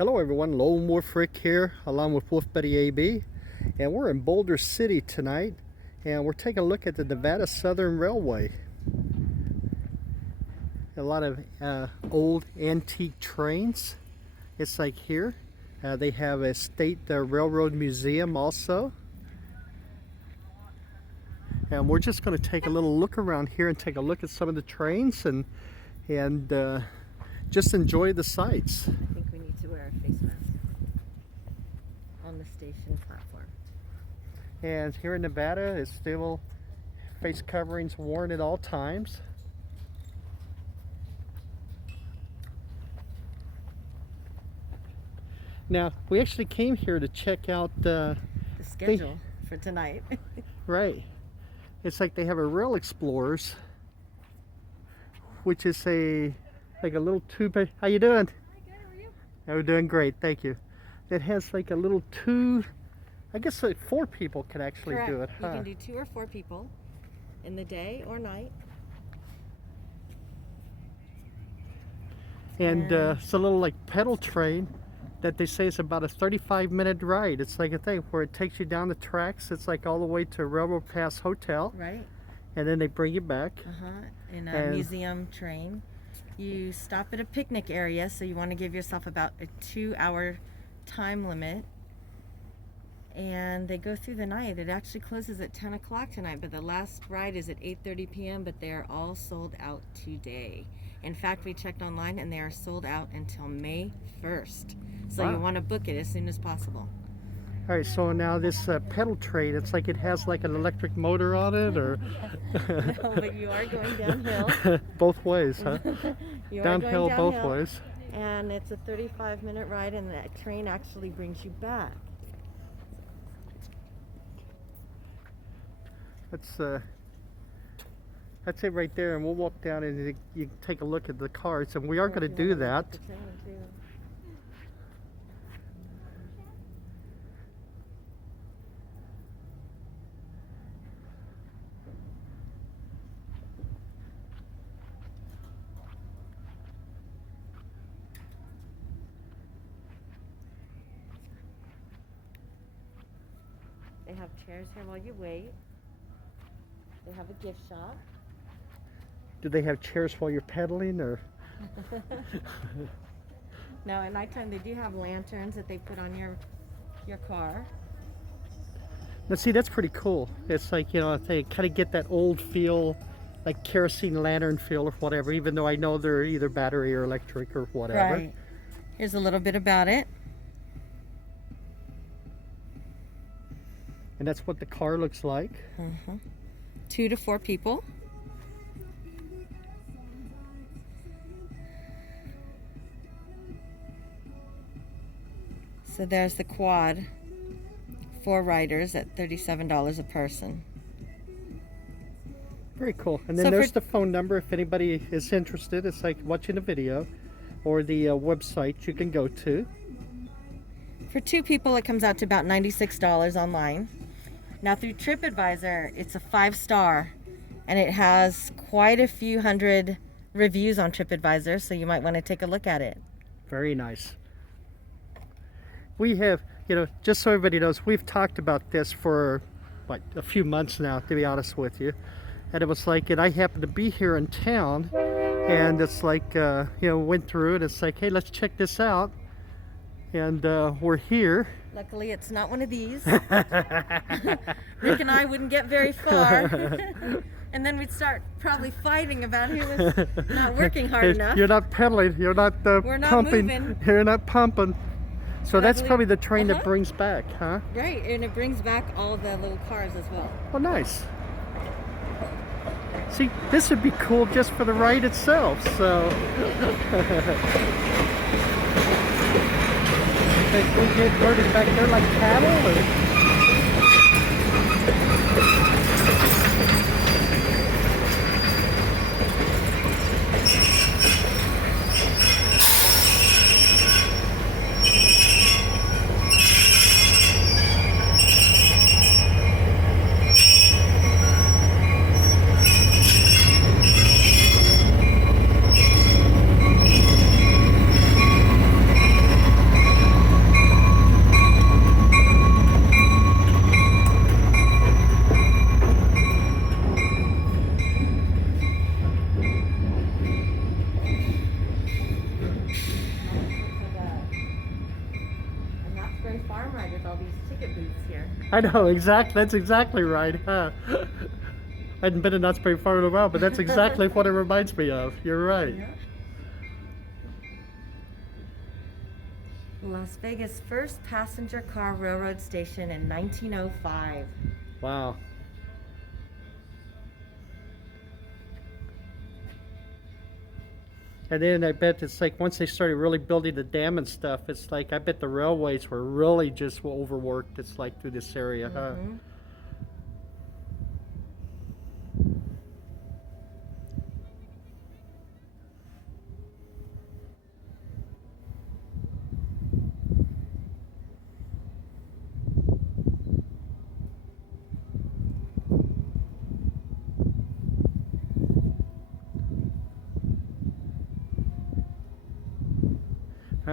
Hello everyone, LoneWulfRick here along with Wolf Buddy AB, and we're in Boulder City tonight, and we're taking a look at the Nevada Southern Railway. A lot of old antique trains. It's like here. They have a state railroad museum also. And we're just going to take a little look around here and take a look at some of the trains and just enjoy the sights. I think we need to wear a face mask on the station platform. And here in Nevada, it's still face coverings worn at all times. Now, we actually came here to check out the schedule for tonight. Right. It's like they have a Rail Explorers, which is like a little tube. How you doing? Hi, good. How are you? We're doing great, thank you. It has like a little two, I guess like 4 people can actually Correct. do it. You can do 2 or 4 people in the day or night. And it's a little like pedal train that they say is about a 35-minute ride. It's like a thing where it takes you down the tracks. It's like all the way to Railroad Pass Hotel. Right. And then they bring you back. In a museum train. You stop at a picnic area, so you want to give yourself about a 2-hour time limit. And they go through the night. It actually closes at 10 o'clock tonight, but the last ride is at 8:30 p.m., but they're all sold out today. In fact, we checked online and they are sold out until May 1st. So Wow. you want to book it as soon as possible. All right, so now this pedal train, it's like it has like an electric motor on it, or? No, but you are going downhill. Both ways, huh? You are Downhill going both downhill, ways. and it's a 35-minute ride, and that train actually brings you back. That's it right there, and we'll walk down and you can take a look at the cars, and we are going to do that. They have chairs here while you wait. They have a gift shop. Do they have chairs while you're pedaling, or? No, at nighttime they do have lanterns that they put on your car. Now see, that's pretty cool. It's like, you know, they kind of get that old feel, like kerosene lantern feel or whatever, even though I know they're either battery or electric or whatever. Right. Here's a little bit about it. And that's what the car looks like. 2 to 4 people. So there's the quad, 4 riders at $37 a person. Very cool. And then So there's the phone number if anybody is interested. It's like watching a video, or the website you can go to. For 2 people, it comes out to about $96 online. Now through TripAdvisor, it's a 5-star, and it has quite a few hundred reviews on TripAdvisor, so you might want to take a look at it. Very nice. We have, you know, just so everybody knows, we've talked about this for like a few months now, to be honest with you. And it was like, and I happened to be here in town, and it's like, you know, went through it. It's like, hey, let's check this out. And we're here. Luckily, it's not one of these. Rick and I wouldn't get very far. And then we'd start probably fighting about who was not working hard enough. You're not pedaling. You're not We're not pumping. moving. You're not pumping. So that's Luckily- probably the train that brings back, huh? Right, and it brings back all the little cars as well. Oh, nice. See, this would be cool just for the ride itself, so. Think we get herded back there like cattle, or? ride with all these ticket booths here. I know, exactly. That's exactly right, huh? I hadn't been in Knott's Berry Farm in a while, but that's exactly what it reminds me of. You're right. Yeah. Las Vegas' first passenger car railroad station in 1905. Wow. And then I bet it's like once they started really building the dam and stuff, it's like I bet the railways were really just overworked. It's like through this area, huh?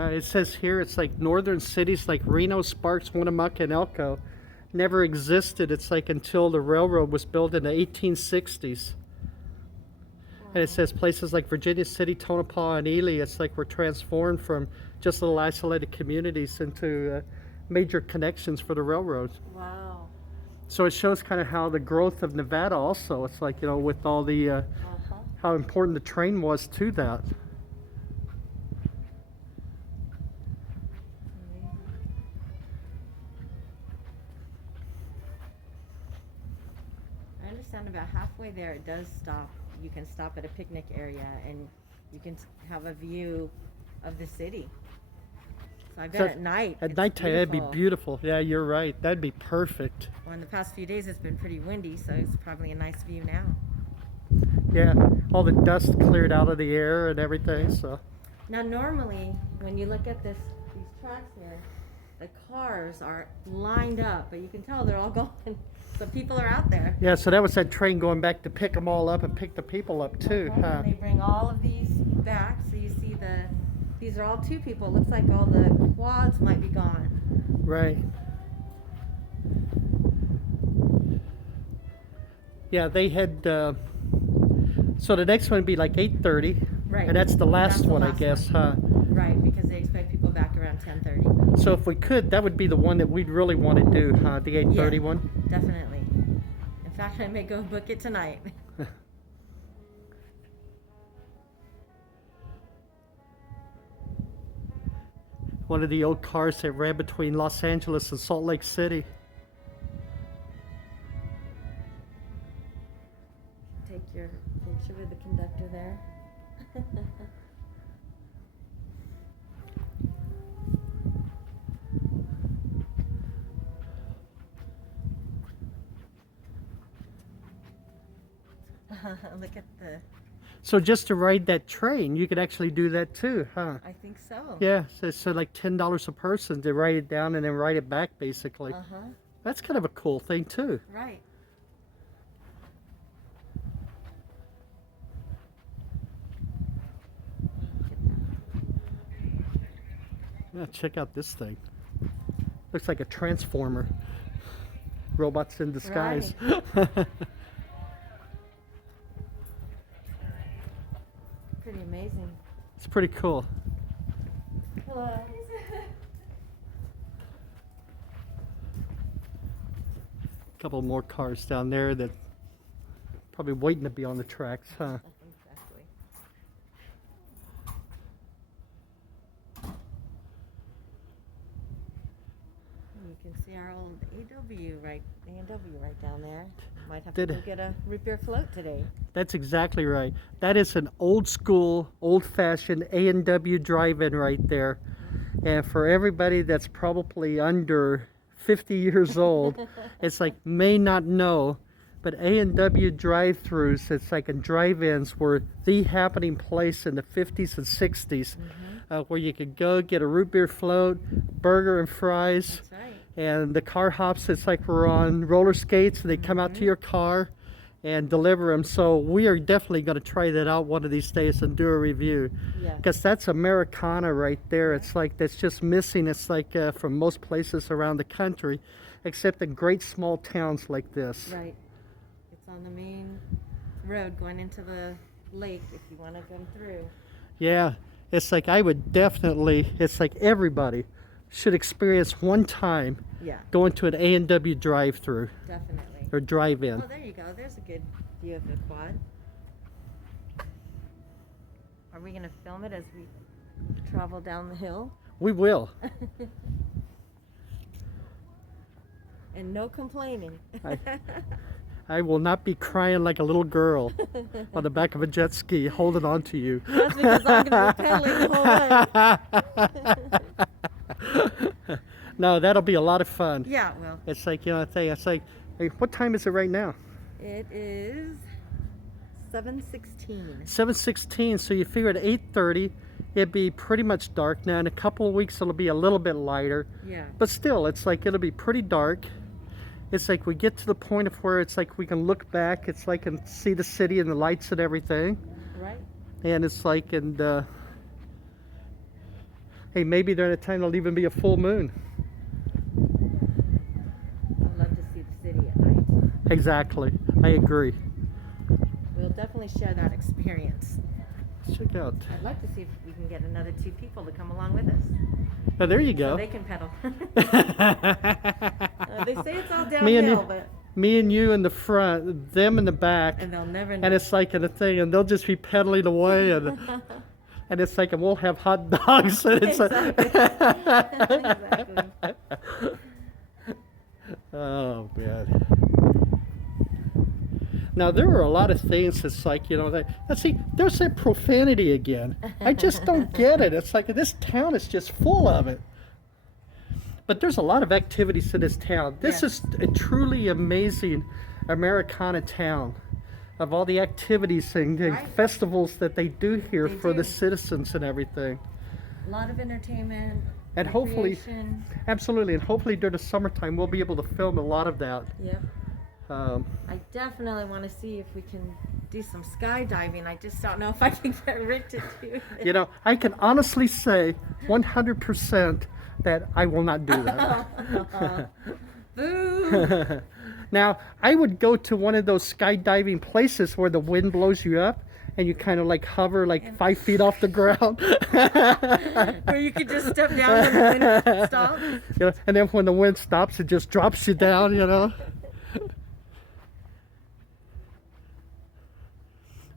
It says here it's like northern cities like Reno, Sparks, Winnemucca, and Elko never existed. It's like until the railroad was built in the 1860s. And it says places like Virginia City, Tonopah, and Ely, it's like were transformed from just little isolated communities into major connections for the railroads. Wow. So it shows kind of how the growth of Nevada also, it's like, you know, with all the, how important the train was to that. I understand about halfway there it does stop. You can stop at a picnic area and you can have a view of the city. So I bet at night. At nighttime, that'd be beautiful. Yeah, you're right. That'd be perfect. Well, in the past few days it's been pretty windy, so it's probably a nice view now. Yeah, all the dust cleared out of the air and everything. So now normally when you look at these tracks here, the cars are lined up, but you can tell they're all going. So people are out there. Yeah, so that was that train going back to pick them all up and pick the people up too. Huh? And they bring all of these back, so you see these are all two people. It looks like all the quads might be gone. Right. Yeah, they had. So the next one would be like 8:30. Right. And that's the last one, I guess, huh? Right, because they expect people back around 10:30. So if we could, that would be the one that we'd really want to do, huh? The 8:30 one. Definitely. In fact, I may go book it tonight. One of the old cars that ran between Los Angeles and Salt Lake City. Take your picture with the conductor there. Look at the... So just to ride that train, you could actually do that too, huh? I think so. Yeah, so like $10 a person to write it down and then write it back, basically. That's kind of a cool thing too. Right. Yeah, check out this thing. Looks like a transformer. Robots in disguise. Right. Pretty amazing. It's pretty cool. Hello. A couple more cars down there that probably waiting to be on the tracks, huh? Exactly. You can see our old A&W right down there. Might have to go get a root beer float today. That's exactly right. That is an old school, old-fashioned A&W drive-in right there. And for everybody that's probably under 50 years old, it's like may not know, but A&W drive-thrus, it's like in drive-ins, were the happening place in the 50s and 60s, where you could go get a root beer float, burger and fries. That's right. And the car hops, it's like we're on roller skates and they come out to your car and deliver them. So we are definitely going to try that out one of these days and do a review. Because that's Americana right there. It's like that's just missing. It's like from most places around the country, except in great small towns like this. Right. It's on the main road going into the lake if you want to come through. Yeah. It's like I would definitely, it's like everybody should experience one time Yeah, going to an A&W drive-through definitely. or drive-in. Oh, there you go. There's a good view of the quad. Are we going to film it as we travel down the hill? We will. And no complaining. I will not be crying like a little girl on the back of a jet ski holding on to you. That's because I'm going to be pedaling the whole way. No, that'll be a lot of fun. Yeah, well, It's like, you know, it's like, hey, what time is it right now? it is 7:16. 7:16, so you figure at 8:30 it'd be pretty much dark. Now in a couple of weeks it'll be a little bit lighter, Yeah. but still it's like it'll be pretty dark. It's like we get to the point of where it's like we can look back, it's like and see the city and the lights and everything, Right? and it's like, and hey, maybe during the time there'll even be a full moon. I'd love to see the city at night. Exactly, I agree. We'll definitely share that experience. Check out. I'd like to see if we can get another 2 people to come along with us. Oh, there you So go. they can pedal. They say it's all Me and downhill, you- but Me and you in the front, them in the back, and they'll never know. and it's like a thing, and they'll just be pedaling away, and it's like, and we'll have hot dogs, and it's Exactly. Exactly. Oh man. Now there are a lot of things. It's like, you know, let's see, there's that profanity again. I just don't get it. It's like this town is just full of it. But there's a lot of activities in this town. This Yes. is a truly amazing Americana town, of all the activities and Right. festivals that they do here They for the do. citizens and everything. A lot of entertainment. And hopefully, recreation. absolutely, and hopefully during the summertime we'll be able to film a lot of that. Yep. Um, I definitely want to see if we can do some skydiving. I just don't know if I can get Rick to do it. You know, I can honestly say 100% that I will not do that. Boo! Now, I would go to one of those skydiving places where the wind blows you up and you kind of like hover like 5 feet off the ground. Where you could just step down when the wind stops. You know, and then when the wind stops, it just drops you down, you know.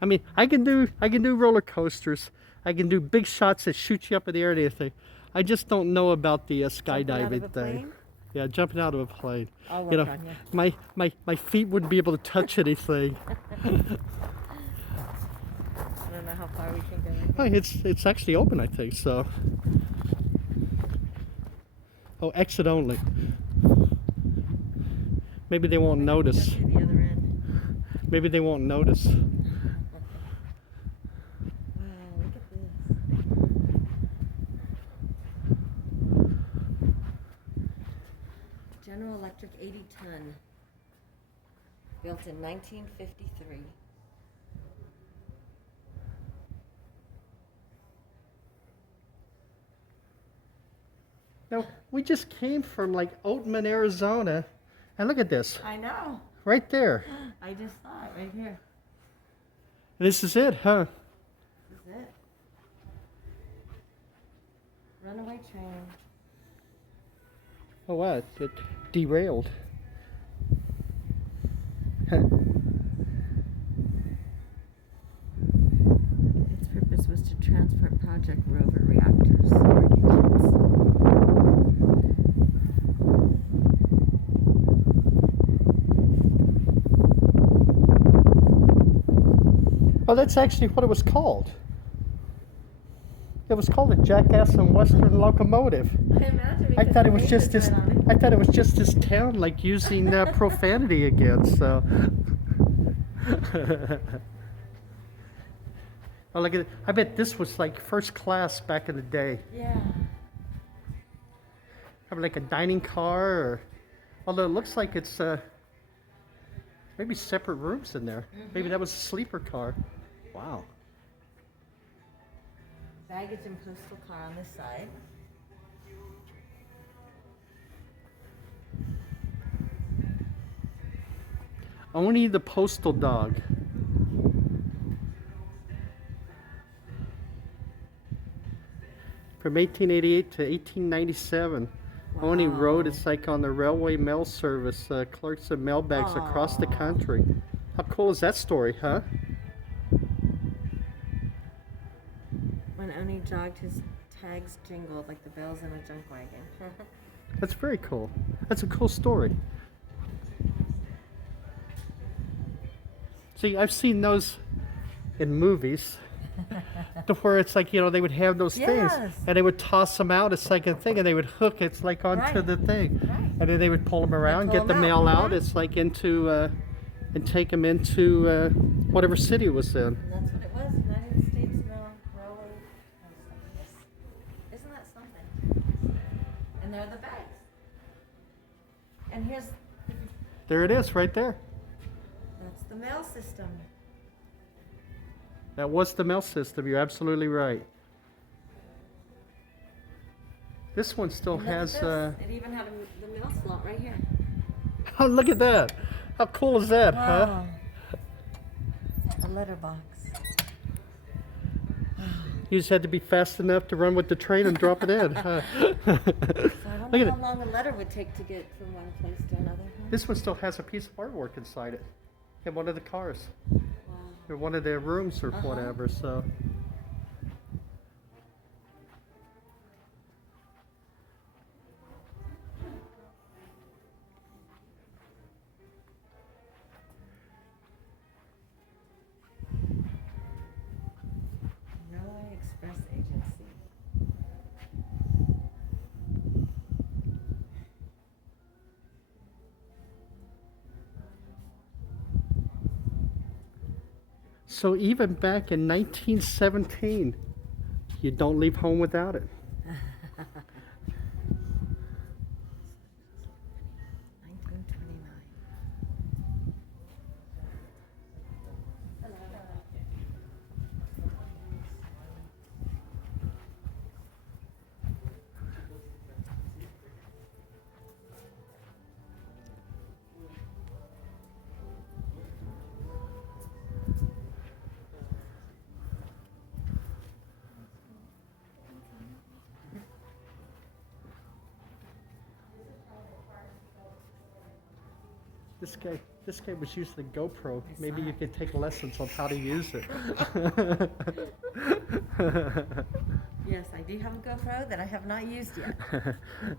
I mean, I can do roller coasters. I can do big shots that shoot you up in the air and everything. I just don't know about the Jumping out of skydiving a thing. plane? Yeah, jumping out of a plane. I'll You work know, on you. my feet wouldn't be able to touch anything. I don't know how far we can go. Oh, it's actually open, I think so. Oh, exit only. Maybe they won't notice. Go to the other end. Maybe they won't notice. Wow, look at this. General Electric 80-ton. Built in 1953. No, we just came from like Oatman, Arizona, and look at this, I know. right there. I just saw it right here. This is it, huh? This is it. Runaway train. Oh wow, it derailed. Huh. Its purpose was to transport Project Rover reactors or engines. Oh, that's actually what it was called. It was called a Jackass and Western Locomotive. I imagine. I because thought the it was name just is this. right on it. I thought it was just this town like using profanity again. So. Oh, look at it. I bet this was like first class back in the day. Yeah. Probably like a dining car, or although it looks like it's maybe separate rooms in there. Maybe that was a sleeper car. Wow. Baggage and postal car on this side. Only the postal dog. from 1888 to 1897. Only road, Wow. it's like on the railway mail service, clerks and mailbags across the Aw. country. How cool is that story, huh? When Oni jogged, his tags jingled like the bells in a junk wagon. That's very cool. That's a cool story. See, I've seen those in movies to where it's like, you know, they would have those things Yes. and they would toss them out. It's like a thing and they would hook it's like onto Right. the thing. Right. And then they would pull them around, pull get the 'em mail out. out. It's like into, and take them into whatever city it was in. And that's what it was. United States Railway. Isn't that something? And they're the bags. And here's There it is, right there. that's the mail system. That was the mail system. You're absolutely right. This one still And look at has. this. It even had the mail slot right here. Oh, look at that! How cool is that, huh? A letterbox. You just had to be fast enough to run with the train and drop it in. Huh? So I Look wonder at how it. long a letter would take to get from one place to another. This one still has a piece of artwork inside it. In one of the cars. Wow. Or one of their rooms or whatever, so. Railway Express Agency. So even back in 1917, you don't leave home without it. 1929. This guy was using a GoPro. Maybe you could take lessons on how to use it. Yes, I do have a GoPro that I have not used yet.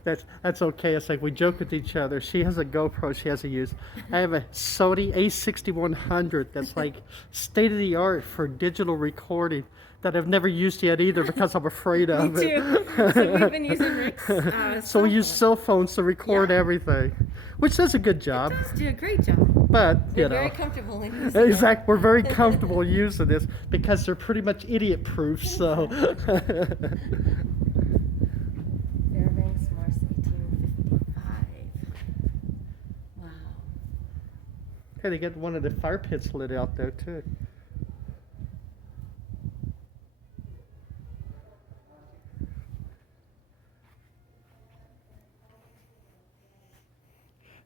That's okay. It's like we joke with each other. She has a GoPro she hasn't used. I have a Sony A6100 that's like state of the art for digital recording that I've never used yet either because I'm afraid of Me it. too. So we've been using Rick's. So we use cell phones to record Yeah. everything, which does a good job. It does do a great job. But you We're know, very comfortable in using it. exactly, we're very comfortable using this because they're pretty much idiot-proof. So. Fairbanks, Mars, 1855. Wow. Hey, they got one of the fire pits lit out there too.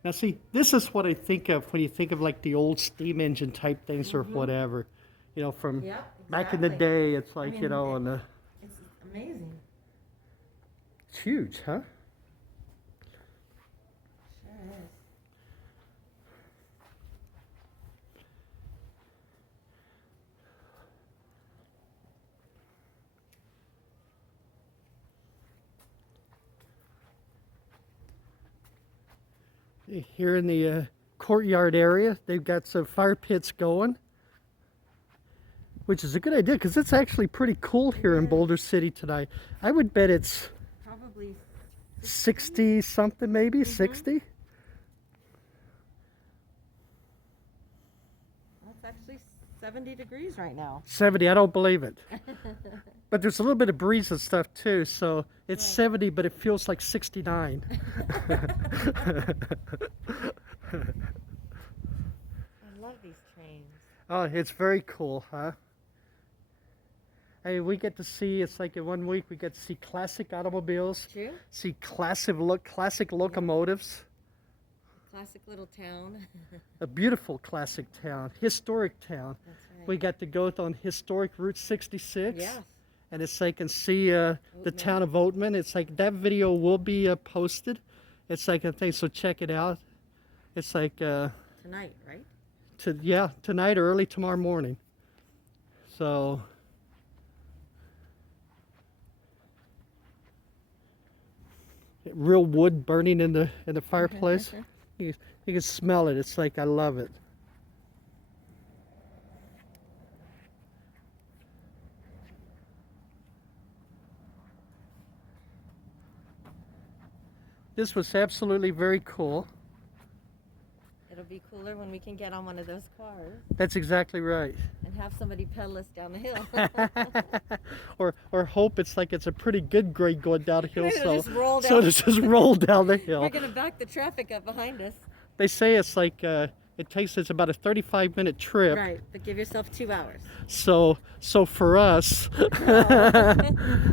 Now see, this is what I think of when you think of like the old steam engine type things or whatever. You know, from Yep, back in the exactly. day, it's like, I you mean, know, and It's amazing. it's huge, huh? Sure is. Here in the courtyard area, they've got some fire pits going, which is a good idea because it's actually pretty cool here in Boulder City tonight. I would bet it's Probably 60 something, maybe 60. Well, it's actually 70 degrees right now. 70, I don't believe it. But there's a little bit of breeze and stuff too, so it's Right. 70, but it feels like 69. I love these trains. Oh, it's very cool, huh? Hey, we get to see, it's like in 1 week we get to see classic automobiles, True. see classic locomotives, Classic little town. a beautiful classic town, historic town. That's right. We got to go on historic Route 66. Yes. and it's like, and see the town of Oatman. It's like that video will be posted. It's like a thing, so check it out. It's like tonight, right? Yeah, tonight or early tomorrow morning. So real wood burning in the fireplace. You can smell it. It's like, I love it. This was absolutely very cool. It'll be cooler when we can get on one of those cars. That's exactly right. And have somebody pedal us down the hill. or hope it's like it's a pretty good grade going down the hill, so just just roll down the hill. We're gonna back the traffic up behind us. They say it's like it's about a 35-minute trip. Right, but give yourself 2 hours. So for us,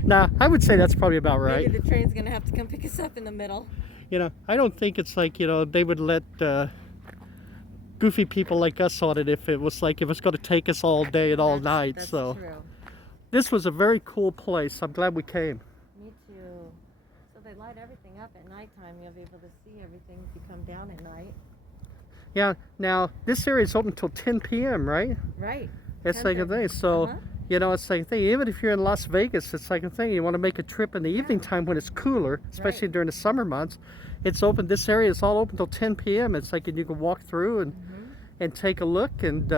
now I would say that's probably about right. Maybe the train's gonna have to come pick us up in the middle. You know, I don't think it's like, you know, they would let goofy people like us on it if it was like, if it's going to take us all day and all night. That's so true. This was a very cool place. I'm glad we came. Me too. So they light everything up at nighttime. You'll be able to see everything if you come down at night. Yeah. Now this area is open until 10 p.m. right? Right. It's like a thing. So you know, it's like a thing. Even if you're in Las Vegas, it's like a thing. You want to make a trip in the evening time when it's cooler, especially during the summer months. It's open. This area is all open until 10 p.m. It's like, and you can walk through and take a look and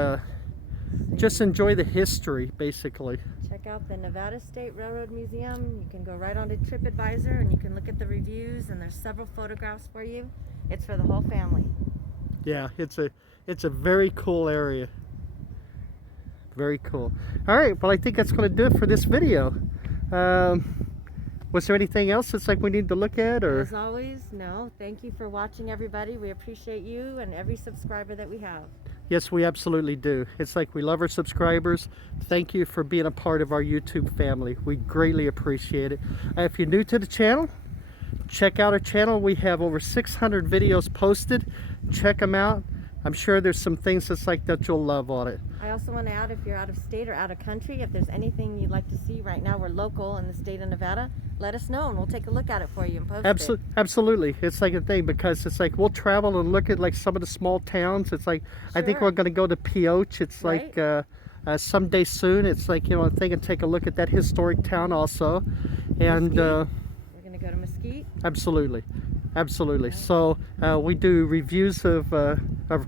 just enjoy the history, basically. Check out the Nevada State Railroad Museum. You can go right onto TripAdvisor and you can look at the reviews, and there's several photographs for you. It's for the whole family. Yeah, it's a very cool area. Very cool. All right, well, I think that's going to do it for this video. Was there anything else that's like we need to look at, or? As always, no. Thank you for watching, everybody. We appreciate you and every subscriber that we have. Yes, we absolutely do. It's like we love our subscribers. Thank you for being a part of our YouTube family. We greatly appreciate it. If you're new to the channel, check out our channel. We have over 600 videos posted. Check them out. I'm sure there's some things that's like that you'll love on it. I also want to add, if you're out of state or out of country, if there's anything you'd like to see right now, we're local in the state of Nevada, let us know and we'll take a look at it for you and post it. Absolutely. It's like a thing, because it's like we'll travel and look at like some of the small towns. It's like, I think we're going to go to Pioche. It's like someday soon. It's like, you know, I think, and take a look at that historic town also. And we're going to go to Mesquite. Absolutely. So we do reviews of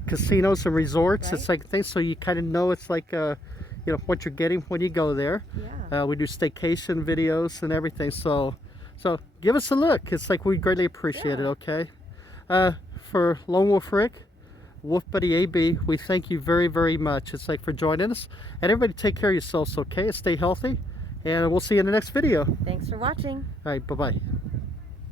casinos and resorts. It's like things, so you kind of know it's like you know what you're getting when you go there. Yeah. We do staycation videos and everything. So give us a look. It's like we greatly appreciate it. Okay. For Lone Wolf Rick, Wolf Buddy AB, we thank you very, very much. It's like for joining us, and everybody take care of yourselves. Okay. Stay healthy, and we'll see you in the next video. Thanks for watching. All right. Bye bye.